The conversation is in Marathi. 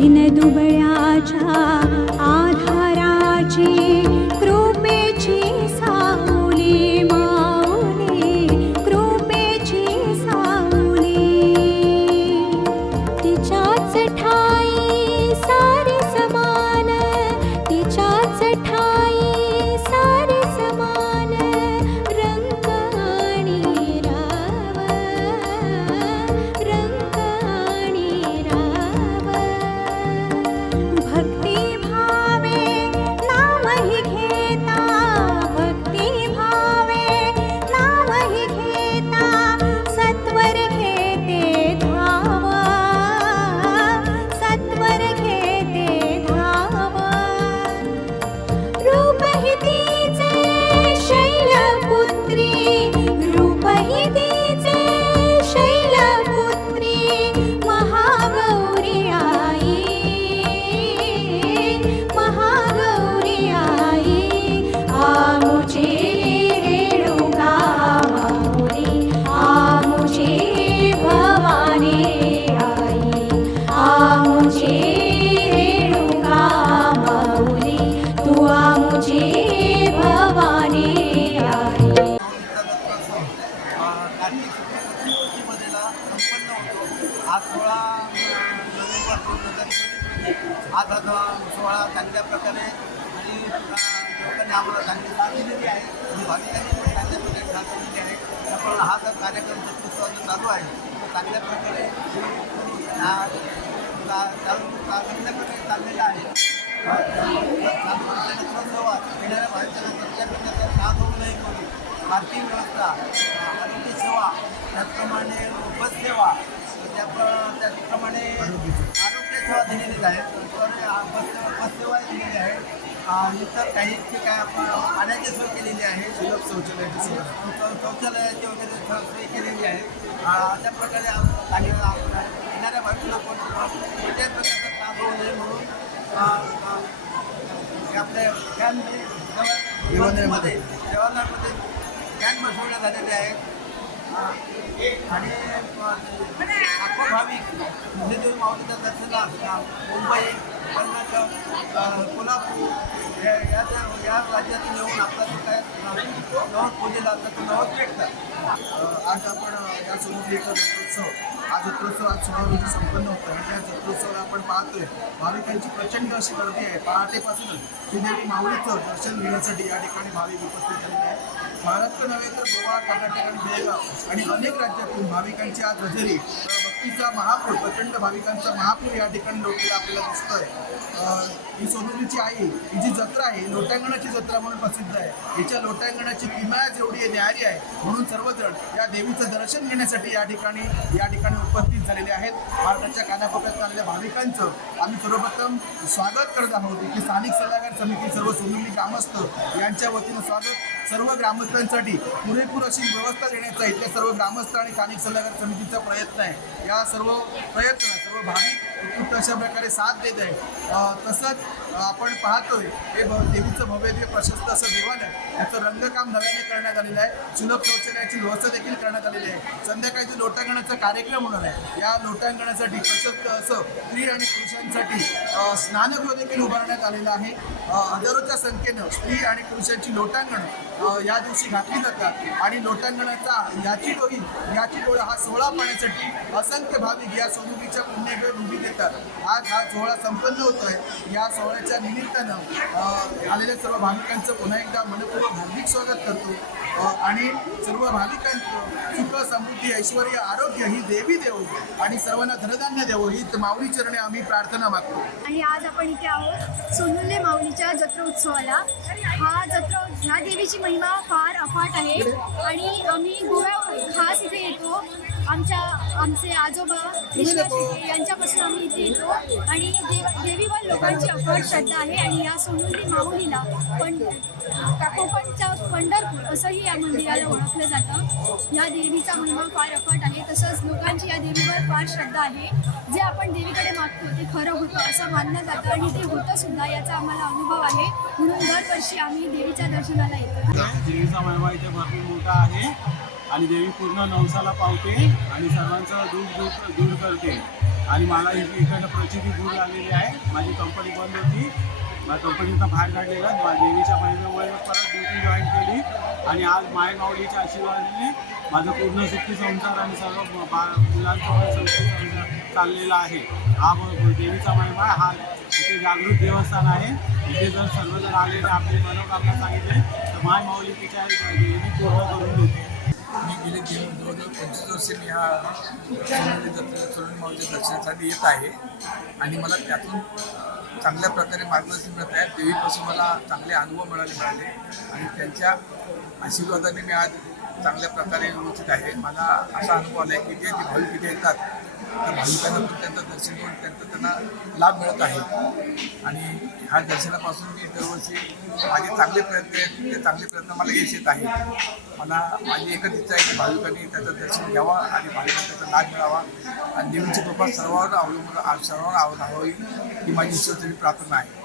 दिन दुबळ्याच्या आ सोळा नोव्हेंबर दोन आज हा सोहळा चांगल्या प्रकारे आणि लोकांनी आम्हाला चांगली साथ दिलेली आहे. आणि भाविकांनी पण चांगल्या प्रकारे साथ दिलेली आहे. त्यामुळे हा जर कार्यक्रम जो चालू आहे तो चांगल्या प्रकारे हा चालू चांगल्या प्रकारे चाललेला आहे. पार्किंग व्यवस्था आरोग्य सेवा त्याचप्रमाणे बस सेवा. त्या- त्याचप्रमाणे आरोग्य सेवा दिलेली आहे बस सेवा दिलेली आहे. इतर काही ठिकाणी आपण पाण्याची सोय केलेली आहे. सुलभ शौचालयाची सोय. शौचालयाची वगैरे सोय केलेली आहे. अशा प्रकारे येणाऱ्या भाविकांना कोण- कोणत्याही प्रकारचा त्रास होऊ नये म्हणून आपल्या कॅन देवालयामध्ये देवालयामध्ये कॅन बसवण्यात आलेले आहेत आणि लाखो भाविक म्हणजे विजयदेवी माऊलीच्या दर्शनाला मुंबई कर्नाटक कोल्हापूर या या त्या- या राज्यातून येऊन आपला जो काय नवस पूजेला असतात तो नवस भेटतात आज आपण या सोमवारीचा जत्रोत्सव हा जत्रोत्सव आज सोळा रोजी संपन्न होतो आणि या जत्रोत्सवाला आपण पाहतोय भाविकांची प्रचंड अशी गर्दी आहे. पहाटेपासूनच श्रीदेवी माऊलीचं दर्शन घेण्यासाठी या ठिकाणी भाविक उपस्थित झालेले आहेत. महाराष्ट्र नव्हे तर गोवा कर्नाटक आणि बेळगाव आणि अनेक राज्यातून भाविकांची आज हजेरी. तिचा भक्तीचा महापूर प्रचंड भाविकांचा महापूर या ठिकाणी लोटलेला आपल्याला दिसतोय. ही सोनुलीची आई ही जी जत्रा आहे लोटांगणाची जत्रा म्हणून प्रसिद्ध आहे. हिच्या लोटांगणाची किमया जेवढी आहे, न्यारी आहे म्हणून सर्वजण या देवीचं दर्शन घेण्यासाठी या ठिकाणी या ठिकाणी उपस्थित झालेले आहेत. भारताच्या कानाकोपऱ्यात आलेल्या भाविकांचं आम्ही सर्वप्रथम स्वागत करत आहोत. की स्थानिक सल्लागार समिती सर्व सोनुली ग्रामस्थ यांच्या वतीनं स्वागत. सर्व ग्रामस्थांसाठी पुरेपूर अशी व्यवस्था देण्याचा इथल्या सर्व ग्रामस्थ आणि स्थानिक सल्लागार समितीचा प्रयत्न आहे. या सर्व प्रयत्न सर्व भाविक उत्कृष्ट अशा प्रकारे साथ देत आहे. तसंच आपण पाहतोय हे देवीचं भव्य प्रशस्त असं देवालय याचं रंगकाम नव्याने करण्यात आलेलं आहे. सुलभ शौचालयाची व्यवस्था देखील करण्यात आलेली आहे. संध्याकाळी लोटांगणाचा कार्यक्रम होणार आहे या लोटांगणासाठी प्रशस्त असं स्त्री आणि पुरुषांसाठी स्नानगृह देखील उभारण्यात आलेलं आहे. हजारोच्या संख्येनं स्त्री आणि पुरुषांची लोटांगण या दिवशी घातली जातात. आणि लोटांगणाचा याची डोळी याची डोळा हा सोहळा पाहण्यासाठी असंख्य भाविक या स्वरूपीच्या पुण्यगड भूमीने देतात आज हा सोहळा संपन्न होतोय. या सोहळ्याच्या निमित्तानं आलेल्या सर्व भाविकांचं पुन्हा एकदा मनपूर्वक हार्दिक स्वागत करतो. आणि सर्व भाविकांचं सुख समृद्धी ऐश्वर आरोग्य ही देवी देवो आणि सर्वांना धनधान्य देवो ही माऊली चरणे आम्ही प्रार्थना मागतो. आणि आज आपण इथे आहोत सोनुल्ले माऊलीच्या जत्रा उत्सवाला. हा जत्रा ह्या देवीची महिमा फार अफाट आहे. आणि आम्ही गोव्यावरून खास इथे येतो. आमच्या आमचे आजोबा यांच्यापासून आम्ही इथे येतो. आणि देव देवीवर लोकांची अफाट श्रद्धा आहे आणि या सोनुल्ली माऊलीला पण कोकणच्या पंढरपूर असंही या मंदिराला ओळखलं जातं. या देवीचा महिमा फार अफाट आहे. तसंच लोकांची या देवीवर फार श्रद्धा आहे. जे आपण देवीकडे मागतो ते खरं होतं असं मानलं जातं आणि ते होतं सुद्धा याचा आम्हाला अनुभव आहे. म्हणून दरवर्षी आम्ही देवीच्या दर्शनाला येतो. देवीचा महिमा इथे भरपूर मोठा आहे. आणि देवी पूर्ण नवसाला पावते आणि सर्वांचं दूध दूर दूर करते. आणि मला इकडं प्रचिती दूर आलेली आहे. माझी कंपनी बंद होती. माझ्या कंपनीचा बाहेर काढलेला. मा- देवीच्या महिन्यामुळे परत ड्युटी जॉईन केली. आणि आज माय माऊलीच्या आशीर्वादाने माझं पूर्ण सुखी संसार आणि सर्व बा मुलांचं सुखी संसार चाललेला आहे. हा देवीचा महिमा हा इथे जागृत देवस्थान आहे. इथे जर सर्वजण आले आणि आपली मनोकामना सांगितले तर माय माऊली तिच्या देवी पूर्ण करून देते. पंचवीस मी ह्या सोनेरी दत्त तरुण माऊच्या दर्शनासाठी येत आहे. आणि मला त्यातून चांगल्या प्रकारे मार्गदर्शन मिळत आहे. देवीपासून मला चांगले अनुभव मिळाले मिळाले. आणि त्यांच्या आशीर्वादाने मी आज चांगल्या प्रकारे व्यवस्थित आहे. मला असा अनुभव आला आहे की जे जे भाविक तिथे येतात तर भाविकांना पण त्यांचं दर्शन घेऊन त्यांचा त्यांना लाभ मिळत आहे. आणि ह्या दर्शनापासून मी दरवर्षी माझे चांगले प्रयत्न आहेत ते चांगले प्रयत्न मला यश येत आहे. मला माझी एकच इच्छा आहे की भाविकांनी त्याचं दर्शन घ्यावा आणि भाविकांना त्याचा लाभ मिळावा. आणि देवीची कृपा सर्वांवर अवलंबून सर्वांवर अवलंबावी ही माझी ईश्वरची प्रार्थना आहे.